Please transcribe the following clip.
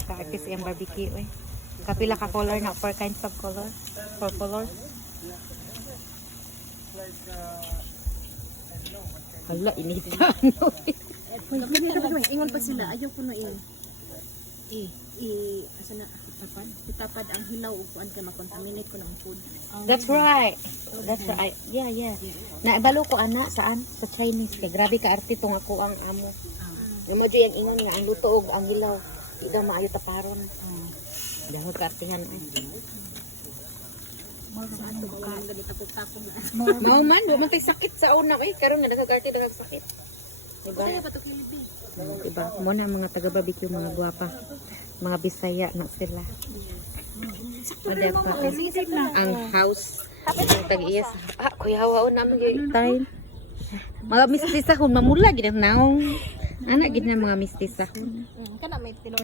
ka-artist yung barbecue eh. Kapila ka color na, 4 kinds of color. 4 colors. Hala, initan. Ingon pa sila, ayaw po na asa na, kitapad ang hilaw o kuan kay makontaminate ko ng food. That's right. That's right. Yeah. Naibalo ko ana saan? Sa Chinese. Kaya grabe ka arte tong ako ang amo. Yung mo yung ingon nga ang luto og ang hilaw. Di daw maayo taparon. Dahil ka artehan ay. Mao man, do man tay sakit sa una ay karon nga daghang sakit. Diba? Diba? Mo na mga taga-barbecue, mga guwapa. Mga Bisaya na sila. Ang house. Ang tag-iyas. Kuya hawaon naman yung time. Mga mistisahon, mamula gid naong. Anak gid na mga mistisahon. Kana may